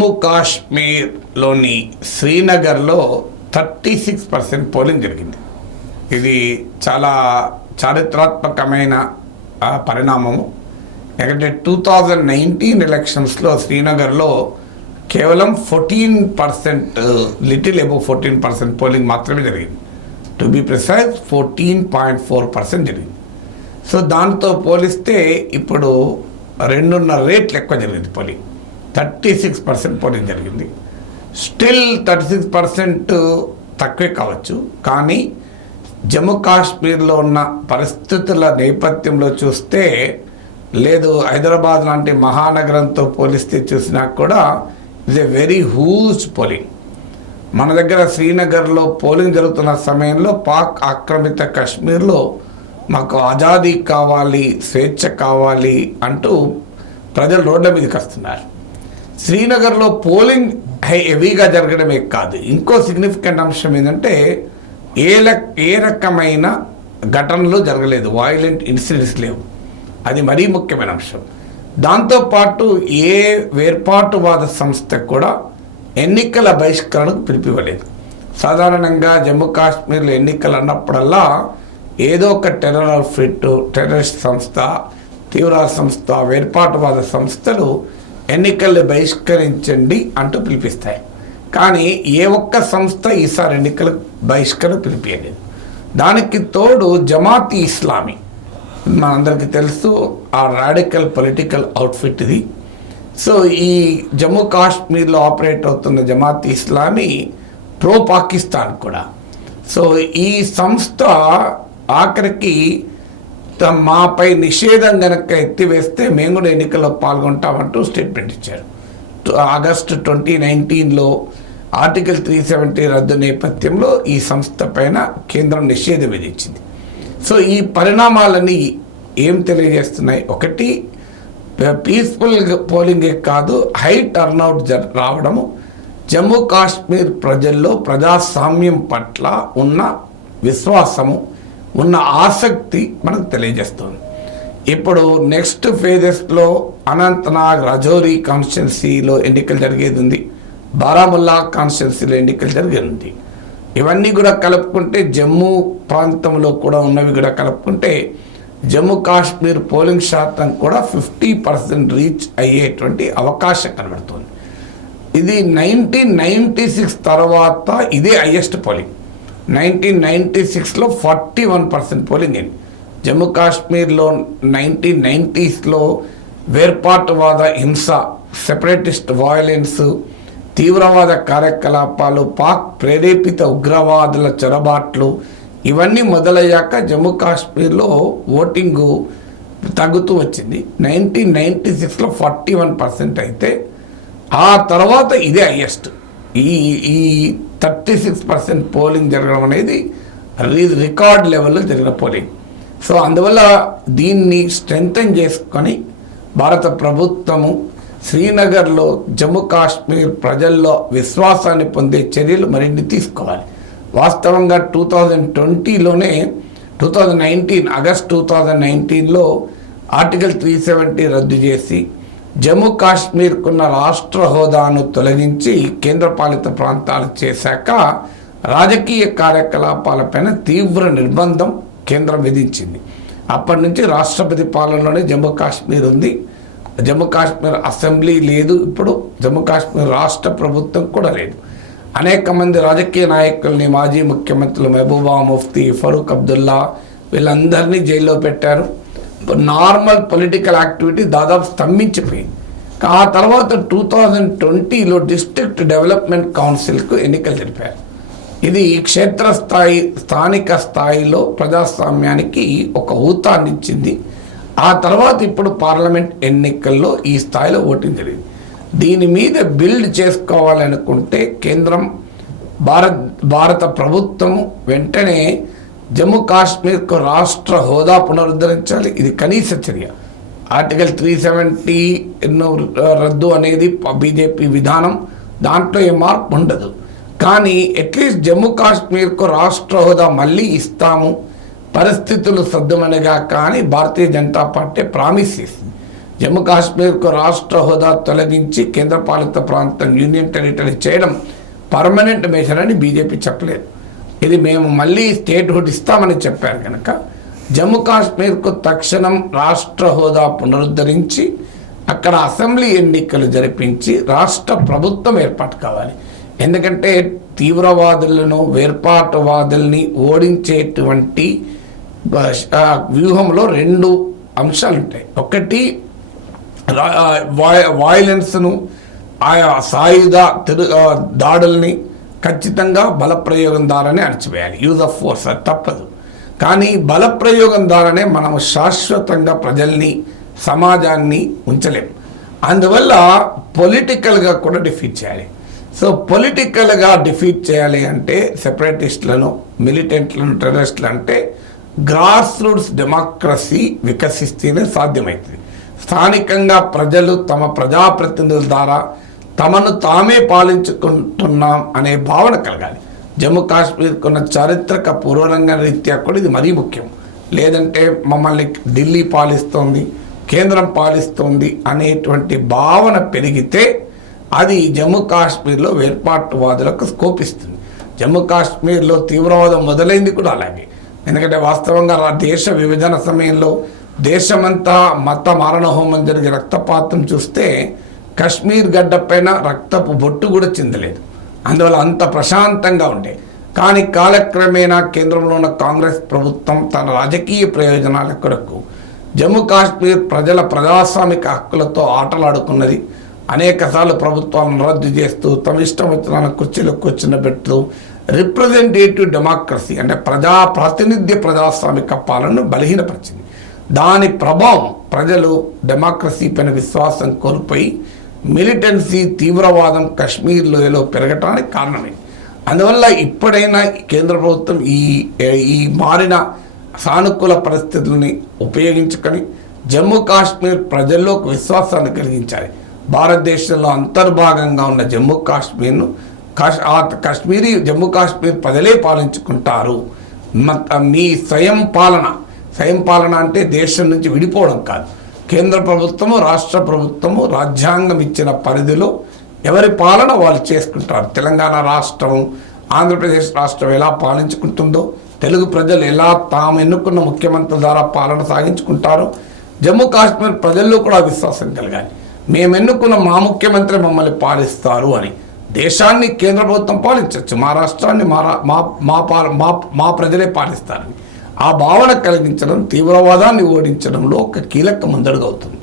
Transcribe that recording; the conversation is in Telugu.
జమ్మూ కాశ్మీర్లోని శ్రీనగర్లో 36% పోలింగ్ జరిగింది. ఇది చాలా చారిత్రాత్మకమైన పరిణామము. ఎందుకంటే 2019 ఎలక్షన్స్లో శ్రీనగర్లో కేవలం 14%, లిటిల్ అబౌవ్ 14% పోలింగ్ మాత్రమే జరిగింది. టు బి ప్రిసైజ్ 14.4% జరిగింది. సో దాంతో పోలిస్తే ఇప్పుడు 2.5 రేట్లు ఎక్కువ జరిగింది పోలింగ్. 36% పోలింగ్ జరిగింది. స్టిల్ 36% తక్కువే కావచ్చు, కానీ జమ్మూ కాశ్మీర్లో ఉన్న పరిస్థితుల నేపథ్యంలో చూస్తే, లేదు హైదరాబాద్ లాంటి మహానగరంతో పోలిస్తే చూసినా కూడా it's a very huge polling. మన దగ్గర శ్రీనగర్లో పోలింగ్ జరుగుతున్న సమయంలో పాక్ ఆక్రమిత కాశ్మీర్లో మాకు ఆజాదీ కావాలి, స్వేచ్ఛ కావాలి అంటూ ప్రజలు రోడ్ల మీదకి వస్తున్నారు. శ్రీనగర్లో పోలింగ్ హెవీగా జరగడమే కాదు, ఇంకో సిగ్నిఫికెంట్ అంశం ఏంటంటే ఏ రకమైన ఘటనలు జరగలేదు, వైలెంట్ ఇన్సిడెంట్స్ లేవు. అది మరీ ముఖ్యమైన అంశం. దాంతోపాటు ఏ వేర్పాటువాద సంస్థ కూడా ఎన్నికల బహిష్కరణకు పిలిపివ్వలేదు. సాధారణంగా జమ్మూ కాశ్మీర్లో ఎన్నికలు అన్నప్పుడల్లా ఏదో ఒక టెర్రరిస్ట్ సంస్థ, తీవ్రవాద సంస్థ, వేర్పాటువాద సంస్థలు ఎన్నికల్ని బహిష్కరించండి అంటూ పిలిపిస్తాయి. కానీ ఏ ఒక్క సంస్థ ఈసారి ఎన్నికల బహిష్కరణ పిలిపించలేదు. దానికి తోడు జమాత్ ఇస్లామీ, మనందరికీ తెలుసు, ఆ రాడికల్ పొలిటికల్ అవుట్ఫిట్ ఇది. సో ఈ జమ్మూ కాశ్మీర్లో ఆపరేట్ అవుతున్న జమాత్ ఇస్లామీ ప్రో పాకిస్తాన్ కూడా. సో ఈ సంస్థ ఆఖరికి మాపై నిషేధం కనుక ఎత్తివేస్తే మేము కూడా ఎన్నికల్లో పాల్గొంటామంటూ స్టేట్మెంట్ ఇచ్చారు. ఆగస్టు 2019లో ఆర్టికల్ 370 రద్దు నేపథ్యంలో ఈ సంస్థ పైన కేంద్రం నిషేధం విధించింది. సో ఈ పరిణామాలన్నీ ఏం తెలియజేస్తున్నాయి? ఒకటి, పీస్ఫుల్ పోలింగే కాదు, హై టర్నౌట్ రావడము జమ్మూ కాశ్మీర్ ప్రజల్లో ప్రజాస్వామ్యం పట్ల ఉన్న విశ్వాసము, ఉన్న ఆసక్తి మనకు తెలియజేస్తుంది. ఇప్పుడు నెక్స్ట్ ఫేజెస్లో అనంతనాగ్, రజౌరీ కాన్స్టిట్యున్సీలో ఎన్నికలు జరిగేది ఉంది, బారాముల్లా కాన్స్టిట్యున్సీలో ఎన్నికలు జరిగేది ఉంది. ఇవన్నీ కూడా కలుపుకుంటే, జమ్మూ ప్రాంతంలో కూడా ఉన్నవి కూడా కలుపుకుంటే జమ్మూ కాశ్మీర్ పోలింగ్ శాతం కూడా 50% రీచ్ అయ్యేటువంటి అవకాశం కనబడుతుంది. ఇది 1996 తర్వాత ఇదే హైయెస్ట్ పోలింగ్. 1996లో 41% పోలింగ్ అయింది. జమ్మూ కాశ్మీర్లో 1990స్లో వేర్పాటువాద హింస, సెపరేటిస్ట్ వైలెన్స్, తీవ్రవాద కార్యకలాపాలు, పాక్ ప్రేరేపిత ఉగ్రవాదుల చొరబాట్లు ఇవన్నీ మొదలయ్యాక జమ్మూ కాశ్మీర్లో ఓటింగు తగ్గుతూ వచ్చింది. 1996లో 41% అయితే ఆ తర్వాత ఇదే హైయెస్ట్. ఈ 36% పోలింగ్ జరగడం అనేది రికార్డ్ లెవెల్లో జరిగిన పోలింగ్. సో అందువల్ల దీన్ని స్ట్రెంగ్తన్ చేసుకొని భారత ప్రభుత్వము శ్రీనగర్లో జమ్మూ కాశ్మీర్ ప్రజల్లో విశ్వాసాన్ని పొందే చర్యలు మరిన్ని తీసుకోవాలి. వాస్తవంగా 2020లోనే 2019 ఆగస్ట్ 2019లో ఆర్టికల్ 370 రద్దు చేసి జమ్మూ కాశ్మీర్కున్న రాష్ట్ర హోదాను తొలగించి కేంద్రపాలిత ప్రాంతాలు చేశాక రాజకీయ కార్యకలాపాలపైన తీవ్ర నిర్బంధం కేంద్రం విధించింది. అప్పటి నుంచి రాష్ట్రపతి పాలనలోనే జమ్మూ కాశ్మీర్ ఉంది. జమ్మూ కాశ్మీర్ అసెంబ్లీ లేదు, ఇప్పుడు జమ్మూ కాశ్మీర్ రాష్ట్ర ప్రభుత్వం కూడా లేదు. అనేక మంది రాజకీయ నాయకుల్ని, మాజీ ముఖ్యమంత్రులు మహబూబా ముఫ్తీ, ఫరూక్ అబ్దుల్లా వీళ్ళందరినీ జైల్లో పెట్టారు. నార్మల్ పొలిటికల్ యాక్టివిటీ దాదాపు స్తంభించిపోయింది. ఆ తర్వాత 2020లో డిస్ట్రిక్ట్ డెవలప్మెంట్ కౌన్సిల్కు ఎన్నికలు జరిపారు. ఇది క్షేత్రస్థాయి, స్థానిక స్థాయిలో ప్రజాస్వామ్యానికి ఒక ఊతాన్నిచ్చింది. ఆ తర్వాత ఇప్పుడు పార్లమెంట్ ఎన్నికల్లో ఈ స్థాయిలో ఓటింగ్ జరిగింది. దీని మీద బిల్డ్ చేసుకోవాలనుకుంటే కేంద్రం, భారత ప్రభుత్వం వెంటనే జమ్మూ కాశ్మీర్కు రాష్ట్ర హోదా పునరుద్ధరించాలి. ఇది కనీస చర్య. ఆర్టికల్ 370 రద్దు అనేది బీజేపీ విధానం, దాంట్లో ఏ మార్పు ఉండదు. కానీ అట్లీస్ట్ జమ్మూ కాశ్మీర్కు రాష్ట్ర హోదా మళ్ళీ ఇస్తాము, పరిస్థితులు సద్దుమణిగా కానీ భారతీయ జనతా పార్టీ ప్రామిస్ చేసింది. జమ్మూ కాశ్మీర్కు రాష్ట్ర హోదా తొలగించి కేంద్రపాలిత ప్రాంతం యూనియన్ టెరిటరీ చేయడం పర్మనెంట్ మెజర్ అని బీజేపీ చెప్పలేదు. ఇది మేము మళ్ళీ స్టేట్హుడ్ ఇస్తామని చెప్పారు కనుక జమ్మూ కాశ్మీర్కు తక్షణం రాష్ట్ర హోదా పునరుద్ధరించి అక్కడ అసెంబ్లీ ఎన్నికలు జరిపించి రాష్ట్ర ప్రభుత్వం ఏర్పాటు కావాలి. ఎందుకంటే తీవ్రవాదులను వేర్పాటువాదుల్ని ఓడించేటువంటి వ్యూహంలో 2 అంశాలు ఉంటాయి. ఒకటి వాయిలెన్స్ను, ఆయా సాయుధ దాడుల్ని ఖచ్చితంగా బలప్రయోగం ద్వారానే అణచివేయాలి. యూజ్ ఆఫ్ ఫోర్స్ అది తప్పదు. కానీ బలప్రయోగం ద్వారానే మనం శాశ్వతంగా ప్రజల్ని సమాజాన్ని ఉంచలేము. అందువల్ల పొలిటికల్గా కూడా డిఫీట్ చేయాలి. సో పొలిటికల్గా డిఫీట్ చేయాలి అంటే సెపరేటిస్టులను, మిలిటెంట్లను, టెర్రరిస్టులు అంటే గ్రాస్ రూట్స్ డెమోక్రసీ వికసిస్తేనే సాధ్యమవుతుంది. స్థానికంగా ప్రజలు తమ ప్రజాప్రతినిధుల ద్వారా తమను తామే పాలించుకుంటున్నాం అనే భావన కలగాలి. జమ్మూ కాశ్మీర్కున్న చారిత్రక పూర్వరంగ రీత్యా కూడా ఇది మరీ ముఖ్యం. లేదంటే మమ్మల్ని ఢిల్లీ పాలిస్తోంది, కేంద్రం పాలిస్తోంది అనేటువంటి భావన పెరిగితే అది జమ్మూ కాశ్మీర్లో వేర్పాటువాదులకు స్కోప్ ఇస్తుంది. జమ్మూ కాశ్మీర్లో తీవ్రవాదం మొదలైంది కూడా అలాగే. ఎందుకంటే వాస్తవంగా దేశ విభజన సమయంలో దేశమంతా మత మారణహోమం జరిగే రక్తపాతం చూస్తే కశ్మీర్ గడ్డపైన రక్తపు బొట్టు కూడా చిందలేదు. అందువల్ల అంత ప్రశాంతంగా ఉండే. కానీ కాలక్రమేణా కేంద్రంలో ఉన్న కాంగ్రెస్ ప్రభుత్వం తన రాజకీయ ప్రయోజనాల కొరకు జమ్మూ కాశ్మీర్ ప్రజల ప్రజాస్వామిక హక్కులతో ఆటలాడుకున్నది. అనేకసార్లు ప్రభుత్వాలను రద్దు చేస్తూ తమ ఇష్టం వచ్చిన కుర్చీలో కూర్చున్నబెడుతూ రిప్రజెంటేటివ్ డెమోక్రసీ అంటే ప్రాతినిధ్య ప్రజాస్వామిక పాలనను బలహీనపరిచింది. దాని ప్రభావం ప్రజలు డెమోక్రసీ పైన విశ్వాసం కోల్పోయి మిలిటెన్సీ, తీవ్రవాదం కశ్మీర్ లోయలో పెరగటానికి కారణమైంది. అందువల్ల ఇప్పుడైనా కేంద్ర ప్రభుత్వం ఈ మారిన సానుకూల పరిస్థితుల్ని ఉపయోగించుకొని జమ్మూ కాశ్మీర్ ప్రజల్లోకి విశ్వాసాన్ని కలిగించాలి. భారతదేశంలో అంతర్భాగంగా ఉన్న జమ్మూ కాశ్మీర్ను జమ్మూ కాశ్మీర్ ప్రజలే పాలించుకుంటారు. మీ స్వయం పాలన అంటే దేశం నుంచి విడిపోవడం కాదు. కేంద్ర ప్రభుత్వము, రాష్ట్ర ప్రభుత్వము రాజ్యాంగం ఇచ్చిన పరిధిలో ఎవరి పాలన వాళ్ళు చేసుకుంటారు. తెలంగాణ రాష్ట్రం, ఆంధ్రప్రదేశ్ రాష్ట్రం ఎలా పాలించుకుంటుందో, తెలుగు ప్రజలు ఎలా తాము ఎన్నుకున్న ముఖ్యమంత్రి ద్వారా పాలన సాగించుకుంటారో జమ్మూ కాశ్మీర్ ప్రజల్లో కూడా విశ్వాసం కలగాలి. మేము ఎన్నుకున్న మా ముఖ్యమంత్రి మమ్మల్ని పాలిస్తారు అని. దేశాన్ని కేంద్ర ప్రభుత్వం పాలించవచ్చు, మా రాష్ట్రాన్ని మా ప్రజలే పాలిస్తారని ఆ భావన కలిగించడం తీవ్రవాదాన్ని ఓడించడంలో ఒక కీలక ముందడుగు అవుతుంది.